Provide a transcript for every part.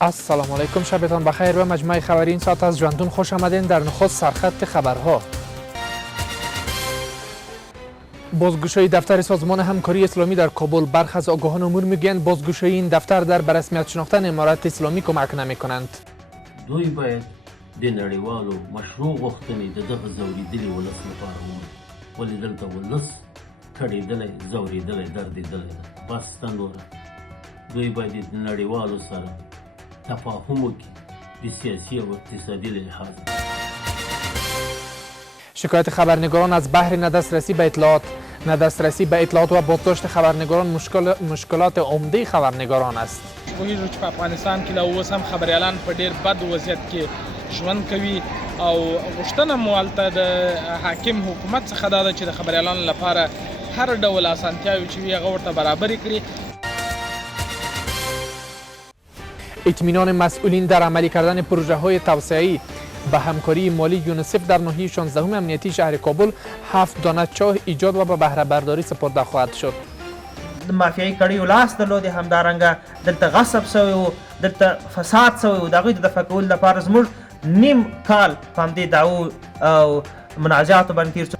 السلام علیکم، شبتان بخیر. و مجموعه خبری این ساعت از ژاندون خوش آمدین. در نخست سرخط خبرها: بازگشایی دفتر سازمان همکاری اسلامی در کابل. برخی از آگاهان امور میگویند بازگشایی این دفتر در به رسمیت شناختن امارت اسلامی کمک نمیکنند. دوی باید د نړیوالو مشروع غوښتنې د دغه ځورېدلي ولس لپاره ومني، ولې دلته ولس کړېدلی، ځورېدلی، دردېدلی ده. بس ته نوره دوی باید د نړیوالو سره تفاهم وکړي د سیاسي او اقتصادي لحاظه. شکایت خبرنگاران از بحر ندسترسی به اطلاعات. ندسترسی به اطلاعات و بازداشت خبرنگاران مشکلات عمده خبرنگاران است. پوهیږو چې په افغانستان کې لا اوس هم خبریالان په ډیر بد وضعیت کې ژوند کوي او غوښتنه مو هلته د حاکم حکومت څخه دا ده چې د خبریالانو لپاره هر ډول اسانتیاوې چې وي هغه ورته برابرې کړي. اطمینان مسئولین در عملی کردن پروژه های توسعه‌ای. به همکاری مالی یونیسف در ناحیه 16 امنیتی شهر کابل 7 دانه چاه ایجاد و به بهره برداری سپرده خواهد شد. د مافیایي کړیو لاس درلودې، همدارنګه دلته غصب سوی و، دلته فساد سوی و. د هغوی د دفع کولو لپاره زموږ نیم کال په همدې دعوو او منازعاتو باندې تیر شو.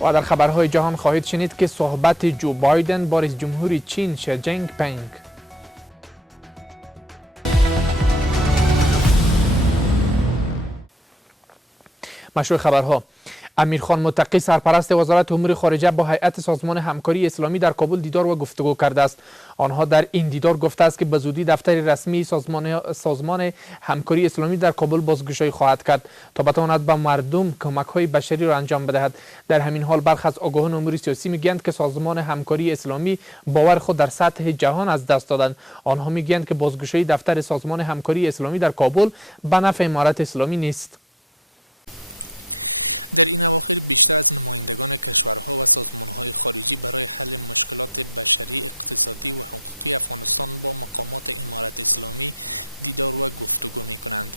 و در خبرهای جهان خواهید شنید که صحبت جو بایدن با رئیس جمهور چین شی جینگ پینگ. مشروع خبرها: امیرخان متقی سرپرست وزارت امور خارجه با هیئت سازمان همکاری اسلامی در کابل دیدار و گفتگو کرده است. آنها در این دیدار گفته است که به زودی دفتر رسمی سازمان همکاری اسلامی در کابل بازگشایی خواهد کرد تا بتواند به مردم کمک های بشری را انجام بدهد. در همین حال برخی از آگاهان امور سیاسی میگویند که سازمان همکاری اسلامی باور خود در سطح جهان از دست دادند. آنها میگویند که بازگشایی دفتر سازمان همکاری اسلامی در کابل به نفع امارت اسلامی نیست. در این اواخر بیشتر از نمایندگان کشورها و سازمانهای خارجی برای حل مشکلات بشری، اقتصادی و حقوقی افغانستان با مقامات امارت اسلامی دیدار و گفتگو می کنند.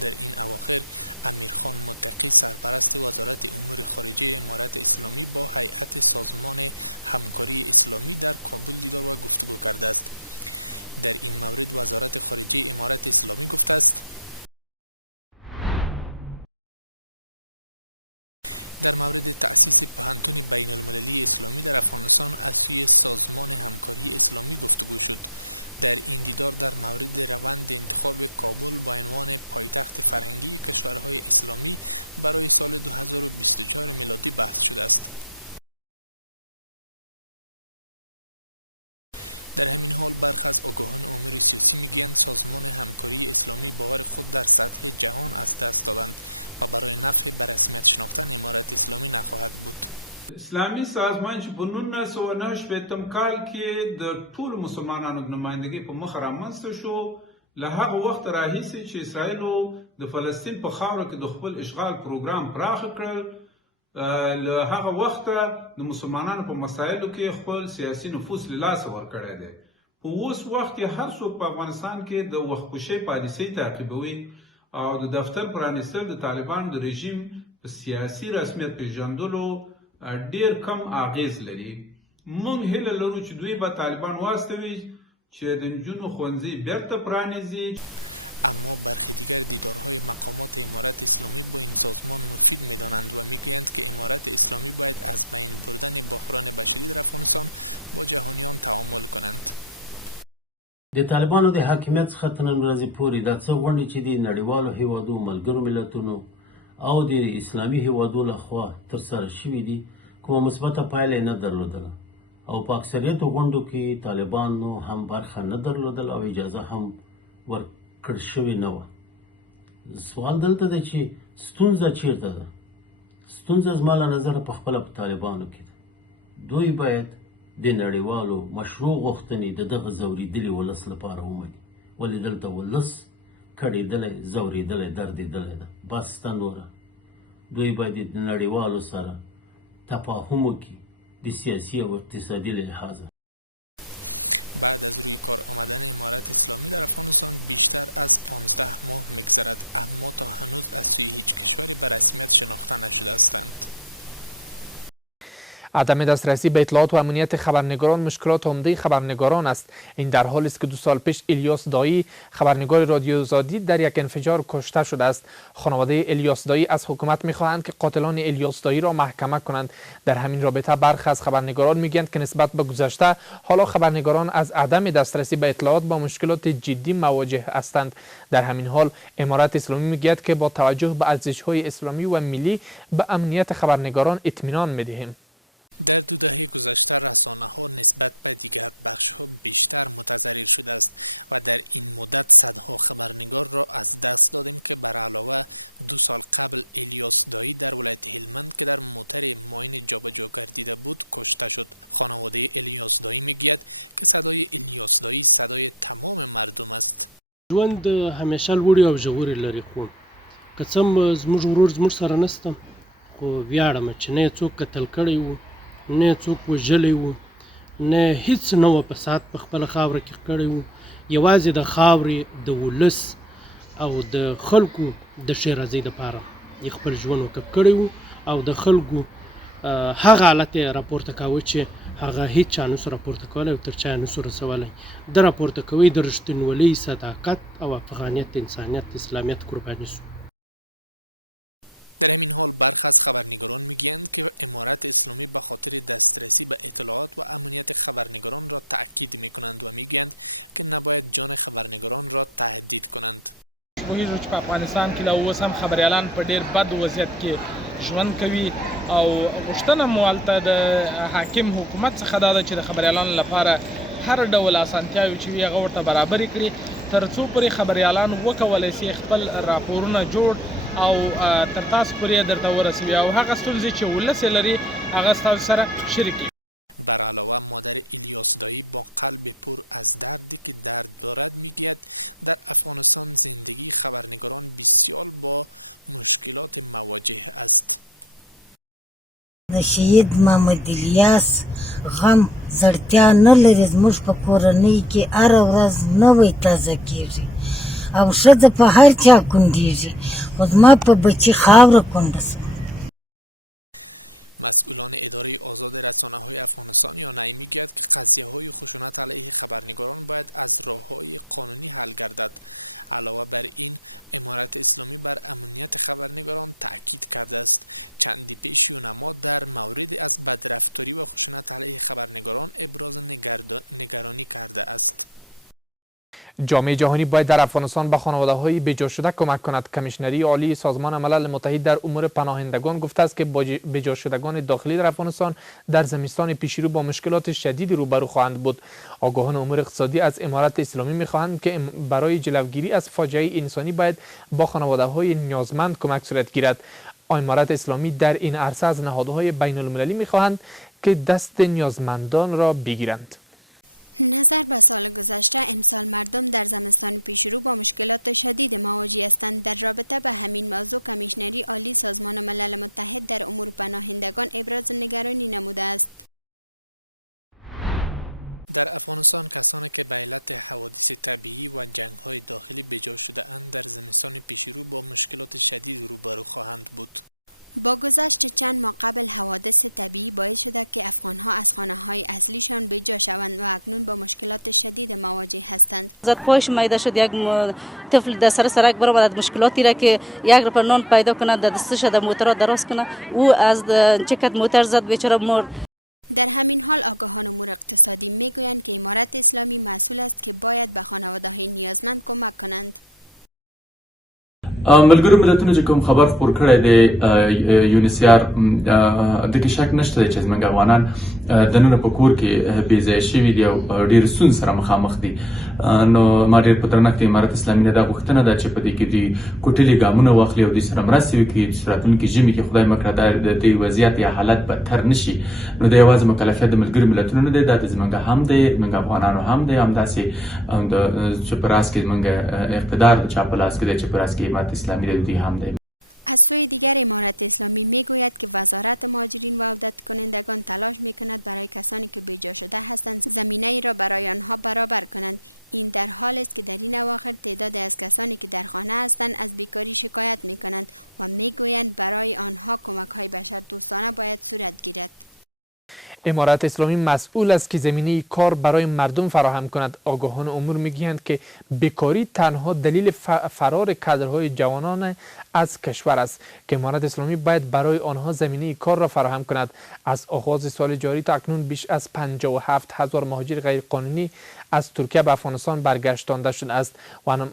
در این اواخر امیرخان متقی سرپرست وزارت امور خارجه امارت اسلامی با هیئت سازمان همکاری اسلامی در کابل دیدار و گفتگو کرده است. در این مورد وزارت خارجه امارت اسلامی گفته است: در مورد تأسیس پوهنتون بین المللی اسلامی در افغانستان از سوی سازمان همکاری اسلامی گفتگو شد. در این دیدار در مورد روند انتخاب کابل با عنوان پایتخت فرهنگی کشورهای اسلامی برای سال 2024 میلادی بحث شده است. در همین حال برخی از آگاهان امور سیاسی میگویند سازمان همکاری اسلامی باور خود در سطح جهان از دست دادند و برای نفع به رسمیت شناختن امارت اسلامی نخواهد بود. اسلامي سازمان چې په 1990 کال کې د ټولو مسلمانانو د نمایندګۍ په مخ رامنځته شو. له هغه وخت راهیسې چې اسرائیلو د فلسطین په خاوره کې د خپل اشغال پروګرام پراخ کړل، له هغه وخته د مسلمانانو په مسایلو کې خپل سیاسي نفوذ له لاسه ورکړی دی. په اوس وخت کې هر څوک په افغانستان کې د وختکشۍ پالیسۍ تعقیبوي او د دفتر پرانیستل د طالبانو د رژیم په سیاسي رسمیت پیژندلو ډیر کم اغیز لري. موږ هیله لرو چې دوی به طالبان واستوي چې د نجونو ښوونځي بیرته پرانیزي. اما برخی دیگر دیدارهای مقامات امارت اسلامی با این سازمان مفید می‌دانند و می‌گویند که امارت اسلامی باید از بین بردن بحران بشری در افغانستان با جهانیان تعامل کنند. د طالبانو د حاکمیت څخه تر نن ورځې پورې دا څه غونډې چې د نړیوالو هیوادو ملګرو ملتونو او د اسلامي هیوادو لخوا ترسره شوي دي کومه مثبته پایله نه درلودله او په اکثریتو غونډو کې طالبانو هم برخه نه درلودل او اجازه هم ورکړل شوې نه وه. سوال دلته دی چې ستونزه چیرته ده؟ ستونزه زما له نظره په خپله په طالبانو کې ده. دوی باید د نړیوالو مشروع غوښتنې د دغه ځورېدلي ولس لپاره ومني، ولې دلته ولس کړېدلی، ځورېدلی، دردېدلی ده. بس ته نوره دوی باید د نړیوالو سره تفاهم وکړي د سیاسي او اقتصادي لحاظه. بعد از روی کار آمدن امارت اسلامی در افغانستان بیشتر از 15 ماه می‌گذرد، اما تا هنوز از سوی هیچ کشوری به رسمیت شناخته نشده هستند. عدم دسترسی به اطلاعات و امنیت خبرنگاران مشکلات عمده خبرنگاران است. این در حالی است که 2 سال پیش الیاس دایی خبرنگار رادیو آزادی در یک انفجار کشته شده است. خانواده الیاس دایی از حکومت می‌خواهند که قاتلان الیاس دایی را محکمه کنند. در همین رابطه برخی از خبرنگاران میگویند که نسبت به گذشته حالا خبرنگاران از عدم دسترسی به اطلاعات با مشکلات جدی مواجه هستند. در همین حال امارت اسلامی میگوید که با توجه به ارزش‌های اسلامی و ملی به امنیت خبرنگاران اطمینان می‌دهیم. در 2 دهه گذشته رسانه‌ها نسبت به دیگر بخش‌ها بیشتر متضرر شده است و در این مدت صدها خبرنگار را از دست دادیم که بر علاوه 2 سال قبل الیاس دایی در ولایت هلمند که در موتر ماین جابجا گردیده بود کشته شد. خانواده الیاس دایی میگوید که صدای الیاس دایی صدای تمام مردم است. ژوند همیشه لوړې او ژورې لري، خو که څه هم زموږ ورور زموږ سره نشته، خو ویاړم چې نه یې څوک قتل کړی و، نه یې څوک وژلی و، نه هیڅ نه و فساد په خپله خاوره کې کړی و. یوازې د خاورې د ولس او د خلکو د ښېرازۍ دپاره یې خپل ژوند وقف کړی و او د خلکو هغه حالت یې راپورته کاوه چې هغه هیڅ چا نسو راپورته کولی او تر چا نسو رسولی. د راپورته کوي د رښتینولۍ، صداقت او افغانیت، انسانیت، اسلامیت قربانی سو. در همین حال برخی از خبرنگاران میگویند که امارت اسلامی به خاطر دسترسی به اطلاعات و امنیت خبرنگاران را تأکید میکنند و میگویند که نباید جان خبرنگاران را تهدید کنند. پوهیږو چې په افغانستان کې لا اوس هم خبریالان په ډیر بد وضعیت کې ژوند کوي او غوښتنه مو هلته د حاکم حکومت څخه دا ده چې د خبریالانو لپاره هر ډول اسانتیاوې چې وي هغه ورته برابرې کړي تر څو پورې خبریالان وکولی سي خپل راپورونه جوړ او تر تاسو پورې درته ورسوي او هغه ستونزې چې ولس یې لري هغه ستاسو سره شریکي. بر علاوه مادر الیاس دایی با قلب پر از دردی که درد دارد میگوید در افغانستان زندگی خبرنگاران بسیار با مشکلات مواجه است. د شهید محمد الیاس غم زړتیا نه لري، زموږ په کورنۍ کې هره ورځ نوی تازه کېږي او ښځه په هر چا کونډېږي، خو زما په بچي خاوره کونډه شوه. مسئولان اداره آزاد رسانه‌های افغانستان یا نعی میگوید که قضیه‌های خشونت علیه خبرنگاران باید از راه‌های قانونی حل گردد. علاوه بر این امارت اسلامی بر امنیت خبرنگاران تاکید کرده است. چندی پیش یونما در مورد از بدرفتاری و خشونت علیه خبرنگاران ابراز نگرانی کرده است. جامعه جهانی باید در افغانستان به خانواده‌های بجا شده کمک کند. کمیشنری عالی سازمان ملل متحد در امور پناهندگان گفته است که بجا شدگان داخلی در افغانستان در زمستان پیشرو با مشکلات شدیدی روبرو خواهند بود. آگاهان امور اقتصادی از امارت اسلامی می‌خواهند که برای جلوگیری از فاجعه انسانی باید با خانواده‌های نیازمند کمک صورت گیرد. امارت اسلامی در این عرصه از نهادهای بین‌المللی می‌خواهند که دست نیازمندان را بگیرند. نظر به سال گذشته امسال مردم در زمستان پیشرو با مشکلات شدید مواجه هستند. در رابطه به همین موضوع کمیشنری عالی سازمان ملل متحد در امور پناهندگان ابراز نگرانی نموده است. در افغانستان کسانی که به علت حوادث طبیعی و جنگ‌های داخلی بجا شده اند در زمستان پیشرو با مشکلات شدید روبرو خواهند بود. با گذشت چند ماه قبل حوادث طبیعی باعث شده که افغان‌ها از خانه‌های اصلیشان به جا شوند و اکنون با مشکلات شدید مواجه هستند. زاد پایش میده شد یک طفل در سر سرک برآمد مشکلاتی را که یک رپر نان پیدا کنه در دستش در موتر دراز کنه او از چکت موتر زد بیچاره مرد. در همین حال آگاهان امور اقتصادی میگویند که امارت اسلامی مسئول است که باید به خانواده‌های نیازمند کمک کنند. ملګرو ملتونو چې کوم خبر خپور کړی دی یونیسیار د کې شک نشته چې زموږ افغانان دننه په کور کې بې ځایه شوي دي او ډېر ستونزو سره مخامخ دي. نو ما ډېر په درنښت د امارت اسلامي نه دا غوښتنه ده چې په دې کې دوی کوټلي ګامونه واخلي او دوی سره مرستې وکړي چې راتلونکي ژمي کې خدای مه کړه د دې وضعیت یا حالت بدتر نه شي. نو دا یوازې مکلفیت د ملګرو ملتونو نه دی، دا د زموږ هم دی، زموږ افغانانو هم دی، همداسې چې په راس کې زموږ اقتدار د چا په لاس کې دی چې په راس کې امارت اسلامی دی هم دی. از سوی دیگر امارت اسلامی میگوید که وزارت مهاجرین و عودت کنندگان تلاش میکند برای کسانی که بیجا شده هستند زمینه ای را برای آنها برابر کنند. این در حال است که در این اواخر تعداد از کسانی که در خانه هستند از بیکاری شکایت میکنند و میگویند برای آنها کمک های بشردوستانه باید صورت گیرد. امارت اسلامی مسئول است که زمینه کار برای مردم فراهم کند. آگاهان امور میگویند که بیکاری تنها دلیل فرار کادرهای جوانان از کشور است که امارت اسلامی باید برای آنها زمینه کار را فراهم کند. از آغاز سال جاری تا اکنون بیش از 57,000 مهاجر غیرقانونی از ترکیه به افغانستان برگشتانده شده است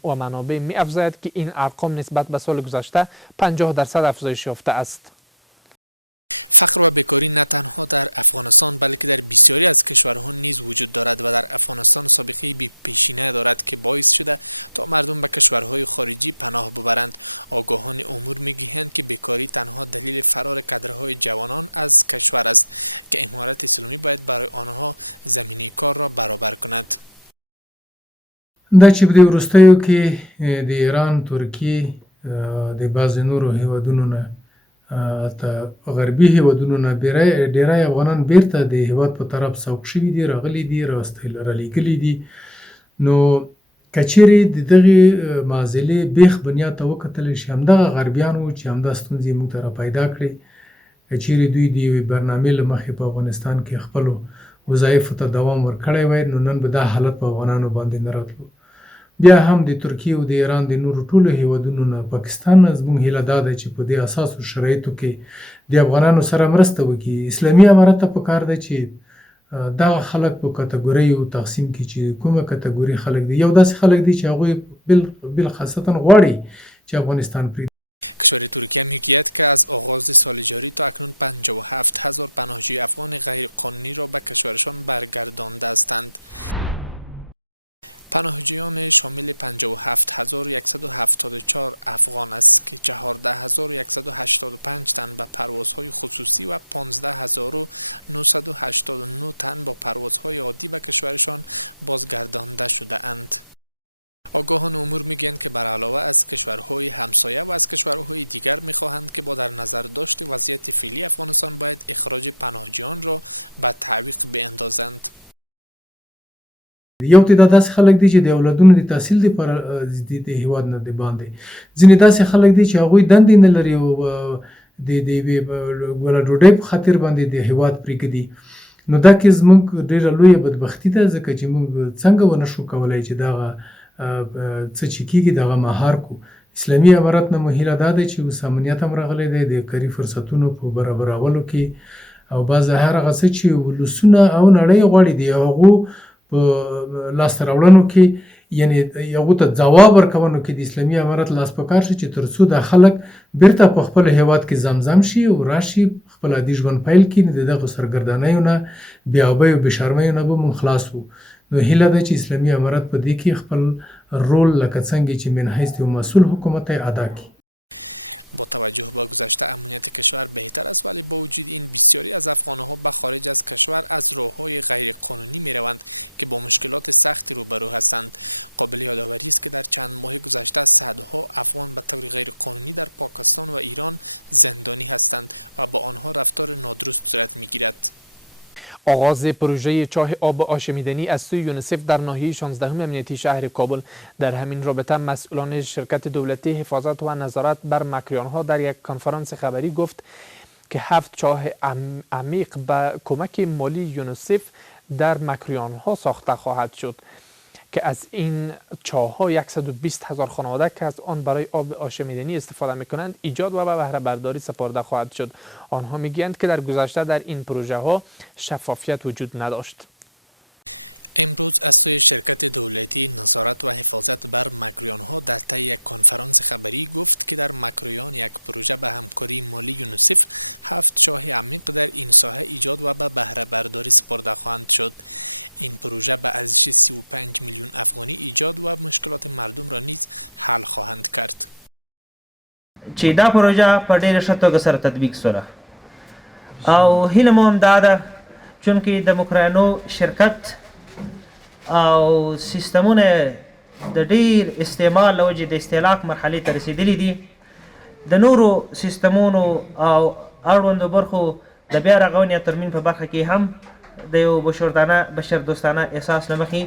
و منابع می افزاید که این ارقام نسبت به سال گذشته 50% افزایش یافته است. فقر و بیکاری نه تنها در افغانستان بلکه در بسیاری از کشورها نیز وجود دارد و در افغانستان سابقه بی پیشینه دارد که باعث شده تا مردم به کشورهای خارجی پناه ببرند. آگاهان امور میگویند که بیکاری تنها دلیل فرار کادرهای جوانان از کشور است که امارت اسلامی باید برای آنها زمینه کار را برابر کند. دا چې په دې وروستیو کې د ایران، ترکیې، د بعضې نورو هیوادونو نه حتی غربي هیوادونو نه ډیری افغانان بیرته د هیواد په طرف سوق شوي دي، راغلي دي، رالیږلي دي. نو که چیرې د دغې معضلې بیخ بنیاد ته وکتلی شي، همدغه غربیان وو چې همدا ستونزې موږ ته راپیدا کړې. که چیرې دوی د یوې برنامې له مخې په افغانستان کې خپلو وظایفو ته دوام ورکړی وای، نو نن به دا حالت په افغانانو باندې نه راتلو. بیا هم د ترکیې او د ایران د نورو ټولو هیوادونو نه پاکستان نه زموږ هیله دا ده چې په دې اساسو شرایطو کې د افغانانو سره مرسته وکړي. اسلامي امارت ته پکار ده چې دغه خلک په کټګوریو تقسیم کړي چې کومه کټګوري خلک دي. یو داسې خلک دي چې هغوی بالخاصتا غواړي چې افغانستان پرېږدي. کشور ترکیه میگوید که از آغاز سال جاری تا اکنون 57,000 پناهجوی افغان غیرقانونی را به کشورشان برگردانده هستند. پناهجویان شامل 57,174 افغان است که 14,185 تن به پروازهای خصوصی و 15,989 تن با پروازهای عادی به کشورشان بازگردانده شده اند. آگاهان امور میگویند که بر علاوه از کشورهای همسایه و از کشورهای دیگر میخواهند که با در نظر داشت وضعیت فعلی افغانستان باید اخراج پناهجویان را به تعویق بیندازند. یو تعداد داسې خلک دي چې د اولادونو د تحصیل لپاره د هیواد نه د باندې، ځینې داسې خلک دي چې هغوی دندې نه لري او د یوې ګوله ډوډۍ په خاطر باندې د هیواد پرېږدي. نو دا کې زموږ ډېره لویه بدبختي ده، ځکه چې موږ څنګه ونه شو کولی چې دغه څه چې کېږي دغه مهار کو. اسلامي امارت نه مو هیله دا ده چې اوس امنیت هم راغلی دی د کاري فرصتونو په برابرولو کې، او بعض هر هغه څه چې ولسونه او نړۍ غواړي د هغو په لاسته راوړنو کې، یعنې هغو ته ځواب ورکونو کې د اسلامي امارت لاس په کار شي چې تر څو دا خلک بیرته په خپل هیواد کې زمزم شي او راشي خپل عادي ژوند پیل کړي. د دغو سرګردانیو نه، بېعوبیو او بېشرمیو نه به موږ خلاص وو. نو هیله ده چې اسلامي امارت په دې کې خپل رول لکه څنګه چې من حیث یو مسئول حکومت ادا کړي. با توجه به گذشته امنیت کشور بهتر است، ولی با وجود این بسیاری از افغانها به خارج از کشور از راه‌های غیر قانونی می روند که با مشکلات سختی روبرو هستند. قابل یادآوری است که در چند ماه گذشته صدها افغان به طور غیر قانونی در پاکستان و ایران زندانی هستند و با آنها رفتار نادرست صورت می گیرد. آغاز پروژه چاه آب آشامیدنی از سوی یونیسف در ناحیه 16 امنیتی شهر کابل. در همین رابطه مسئولان شرکت دولتی حفاظت و نظارت بر مکریانها در یک کنفرانس خبری گفت که 7 چاه عمیق به کمک مالی یونیسف در مکریانها ساخته خواهد شد که از این چاه‌ها 120,000 خانواده که از آن برای آب آشامیدنی استفاده می‌کنند ایجاد و به بهره برداری سپرده خواهد شد. آنها می‌گویند که در گذشته در این پروژه ها شفافیت وجود نداشت. امروز از سوی شرکت دولتی نظارت و حفاظت بر مکریانها در طی یک کنفرانس خبری گفت که در مکریان یک پروژه به همکاری مالی یونیسف 7 چاه عمیق در این ساحه ایجاد و به بهره برداری سپرده خواهند شد. این پروژه به ارزش 35 میلیون افغانی ایجاد و مشکلات مردم را نیز حل خواهند کرد. چې دا پروژه په ډېره ښه توګه سره تطبیق شوله او هیله مو هم دا ده چونکې د مکریانو شرکت او سیستمونه د ډیر استعمال له وجې د استهلاک مرحلې ته رسېدلي دي. د نورو سیستمونو او اړوندو برخو د بیا رغونې او ترمیم په برخه کې هم د یو بشردوستانه احساس له مخې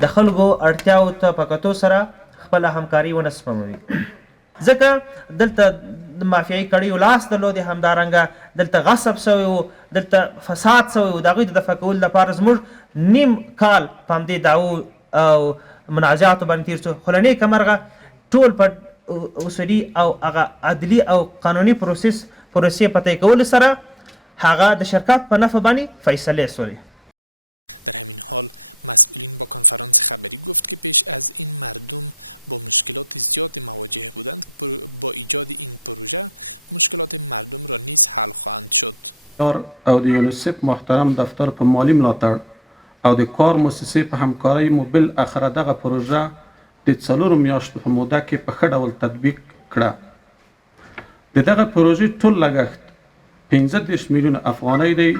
د خلکو اړتیاو ته په کتو سره خپله همکاري ونه سپموي. ځکه دلته د مافیایي کړیو لاس درلودې، همدارنګه دلته غصب سوی و، دلته فساد سوی و. د هغوی د دفع کولو لپاره زموږ نیم کال په همدې دعوو او منازعاتو باندې تېر شو. خو له نیکه مرغه ټول په اصولي او هغه عدلي او قانوني پروسې په طی کولو سره هغه د شرکت په نفع باندې فیصله سوی. در همین حال مسئولین با کنفرانس خبری گفت که پیش از این مردم با مشکلات زیاد مواجه بودند. با ایجاد این پروژه مشکلات مردم را نیز حل خواهند شد. او د یونیسف محترم دفتر په مالی ملاتړ او د کار مؤسسې په همکارۍ مو بالاخره دغه پروژه د 4 میاشتو په موده کې په ښه ډول تطبیق کړه. د دغه پروژې ټول لګښت 15 میلیون افغانۍ دی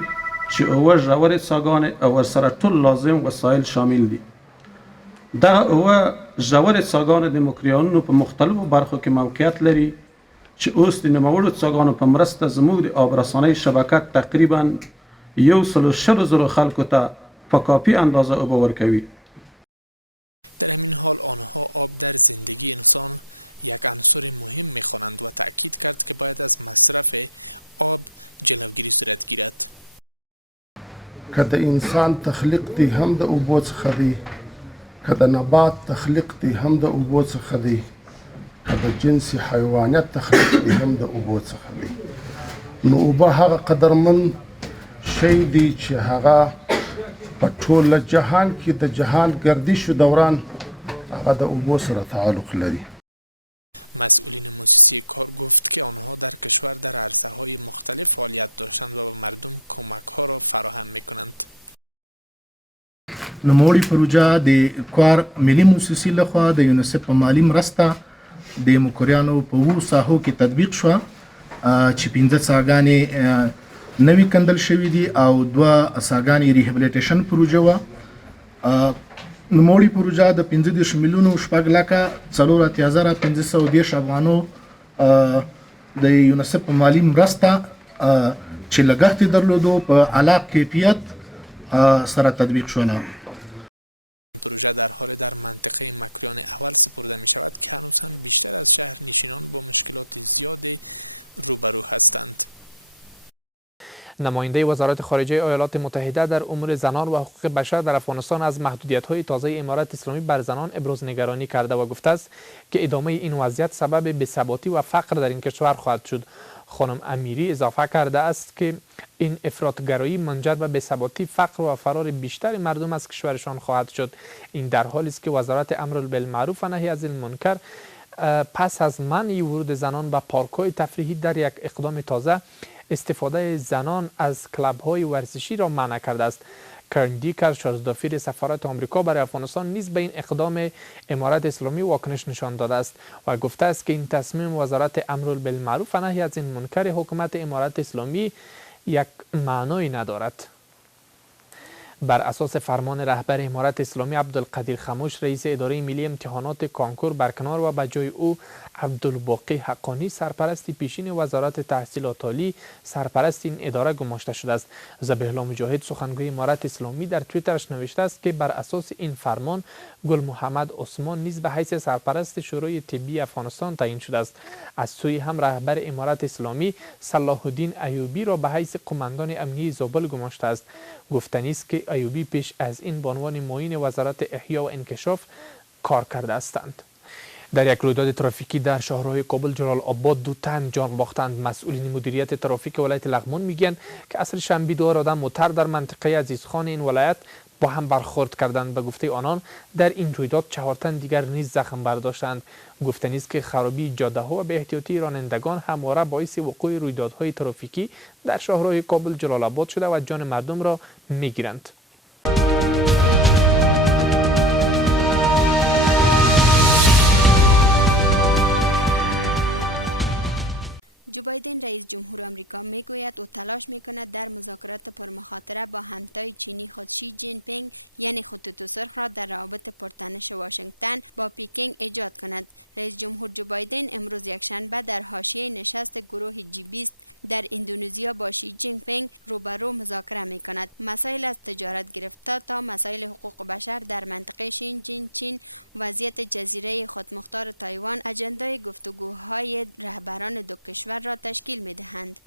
چې 9 ژورې څاګانې او ورسره ټول لازم وسایل شامل دي. دغه 9 ژورې څاګانې د مکریانونو په مختلفو برخو کې موقعیت لري چې اوس د نوموړو څاګانو په مرسته زموږ د آب رسانۍ شبکه تقریبا 160,000 خلکو ته په کافی اندازه اوبه ورکوي. در همین حال آنها آب در زندگی انسان یک عنصر مهم می‌خوانند و تأکید کرد که باید از مصرف آب جلوگیری صورت گیرد. که د انسان تخلیق دی هم د اوبو څخه دی، که د نبات تخلیق دی هم د اوبو څخه دی، که د جنس حیوانیت تخلیق دی هم د اوبو څخه دی. نو اوبه هغه قدرمن شی دی چې هغه په ټول جهان کې د جهان گردش و دوران هغه د اوبو سره تعلق لري. مسئولین مؤسسه کار گفت که آنها در کشور در عرصه‌های مختلف فعالیت داشتند و به مردم کمک‌ها را فراهم می‌کنند. نوموړی پروژه د کار ملي مؤسسې لخوا د یونیسف په مالي مرسته د مکریانو په 2 ساحو کې تطبیق شو چې 15 څاګانې نوی کندل شوې دي او 2 څاګانې ریهابلیټیشن پروژه و. نوموړی پروژه د 15 میلیونو 4,1510 افغانو د یونیسف په مالي مرسته چې لګښت درلودو په اعلی کیفیت سره تطبیق شونه. این پروژه در حال در منطقه مکریان اول سپرده می شود که هنوز هم بیشتر از شهر نشینان با مشکلات زیاد روبرو هستند. نماینده وزارت خارجه ایالات متحده در امور زنان و حقوق بشر در افغانستان از محدودیت‌های تازه امارت اسلامی بر زنان ابراز نگرانی کرده و گفته است که ادامه این وضعیت سبب بی‌ثباتی و فقر در این کشور خواهد شد. خانم امیری اضافه کرده است که این افراط‌گرایی منجر به بی‌ثباتی، فقر و فرار بیشتر مردم از کشورشان خواهد شد. این در حالی است که وزارت امر بالمعروف و نهی از المنکر پس از منع ورود زنان به پارک‌های تفریحی در یک اقدام تازه استفاده زنان از کلب‌های ورزشی را منع کرده است. کرن دیکر شازدافیر سفارت آمریکا برای افغانستان نیز به این اقدام امارت اسلامی واکنش نشان داده است و گفته است که این تصمیم وزارت امر بالمعروف و نهی از این منکر حکومت امارت اسلامی یک معنای ندارد. بر اساس فرمان رهبر امارت اسلامی عبدالقدیر خموش، رئیس اداره ملی امتحانات کانکور برکنار و به جای او عبدالباقی حقانی سرپرست پیشین وزارت تحصیلات عالی سرپرست این اداره گماشته شده است. ذبیح‌الله مجاهد سخنگوی امارت اسلامی در توییترش نوشته است که بر اساس این فرمان گل محمد عثمان نیز به حیث سرپرست شورای طبی افغانستان تعیین شده است. از سوی هم رهبر امارت اسلامی صلاح الدین ایوبی را به حیث قماندان امنیه زابل گماشته است. گفتنی است که ایوبی پیش از این به عنوان معین وزارت احیا و انکشاف کار کرده هستند. در یک رویداد ترافیکی در شهرهای کابل جلال آباد 2 تن جان باختند. مسئولین مدیریت ترافیک ولایت لغمان میگن که عصر شنبه 2 آدم موتر در منطقه عزیزخان این ولایت با هم برخورد کردند. به گفته آنان در این رویداد 4 تن دیگر نیز زخم برداشتند. گفتنی است که خرابی جاده ها و به احتیاطی رانندگان همواره باعث وقوع رویدادهای ترافیکی در شهرهای کابل جلال آباد شده و جان مردم را میگیرند. جو بایدن رئیس جمهور آمریکا میگوید او تلاش میکند در مذاکرات پرمخاطره با همتای چینی خود شی جین پینگ یعنی خطوط سرخ را در روابط پرتنش واشنگتن با پیکینگ ایجاد کند. رئیس جمهور جو بایدن امروز یکشنبه در حاشیه نشست گروه G20 در اندونزیا با شی جین پینگ روبرو مذاکره میکند. مسائل از تجارت گرفته تا مسائل حقوق بشر در منطقه شینجین چین، وضعیت جزیره خودمختار تایوان اجندای گفتگوهای رهبران دو کشور را تشکیل می دهند.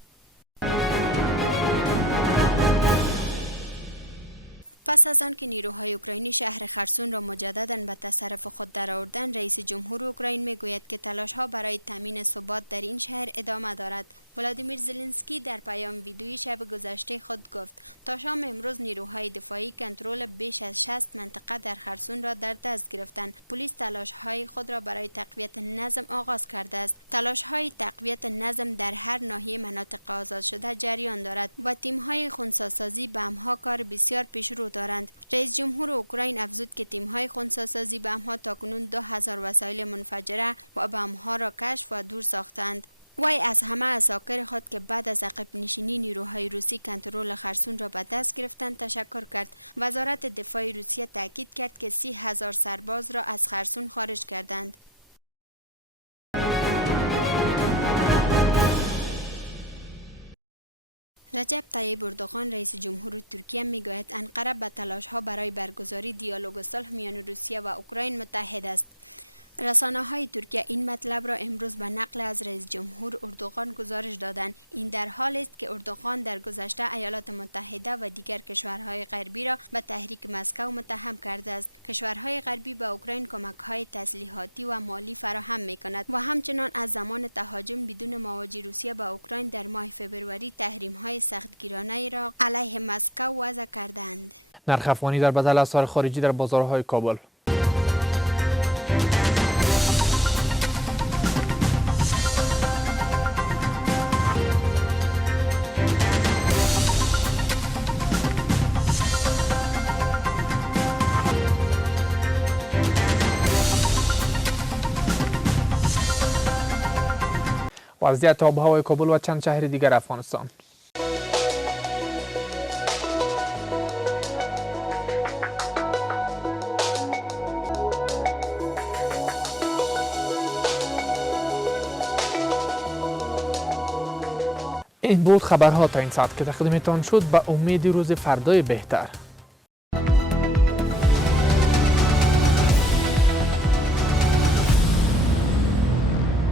پس از آن که نیروهای اوکراینی شهر خرسون را مجددا به تصرف خود درآوردند، رئیس جمهور اوکراین میگوید که تلاش‌ها برای تامین ثبات در این شهر ادامه دارد. ولادیمیر زلنسکی در پیام ویدیویی شب گذشته خود گفت تا شام امروز نیروهای دفاعی کنترل بیش از 60 منطقه در خرسون را در دست گرفتند. پلیس تلاش‌های خود را برای تقویت نظم آغاز کرده است. تلاش‌های تقویت نظم در هر ناحیه مناطق آزاد شده جریان دارد و تیم‌های خنثی‌سازی بم‌ها کار بسیار پیشرو دارند. رئیس جمهور اوکراین افزود که تیم‌های خنثی‌سازی بم‌ها تاکنون 2000 وسایل منفجره و بم‌ها را کشف و دور ساختند. وی از همه عساکر خود که بعد از عقب نشینی نیروهای روسی کنترل خرسون را به دست گرفتند تشکر کرد. وزارت دفاع روسیه تاکید کرد که 30,000 سرباز را از خرسون خارج کردند. رجب طیب اردوغان رئیس جمهور ترکیه میگوید انقره به تلاش‌ها برای برگزاری دیالوگ صلح میان روسیه و اوکراین متحد است. رسانه‌های ترکیه این مطلب را امروز به نقل از رئیس جمهور اردوغان گزارش دادند. این در حالی است که اردوغان در گذشته ایالات متحده و دیگر کشورهای غربی را به تحریک مسکو متهم کرده است. کشورهای غربی به اوکراین کمک‌های تسلیحاتی و مالی فراهم می‌کند و همچنان از زمان تهاجم بدون مواجه روسیه به اوکراین در ماه فوریه تحریم‌های سختگیرانه را علیه مسکو وضع کردند. نرخ افغانی در بدل اسعار خارجی در بازارهای کابل. وضعیت آب و هوای کابل و چند شهر دیگر افغانستان. این بود خبرها تا این ساعت که تقدیمتان شد. به امید روز فردای بهتر.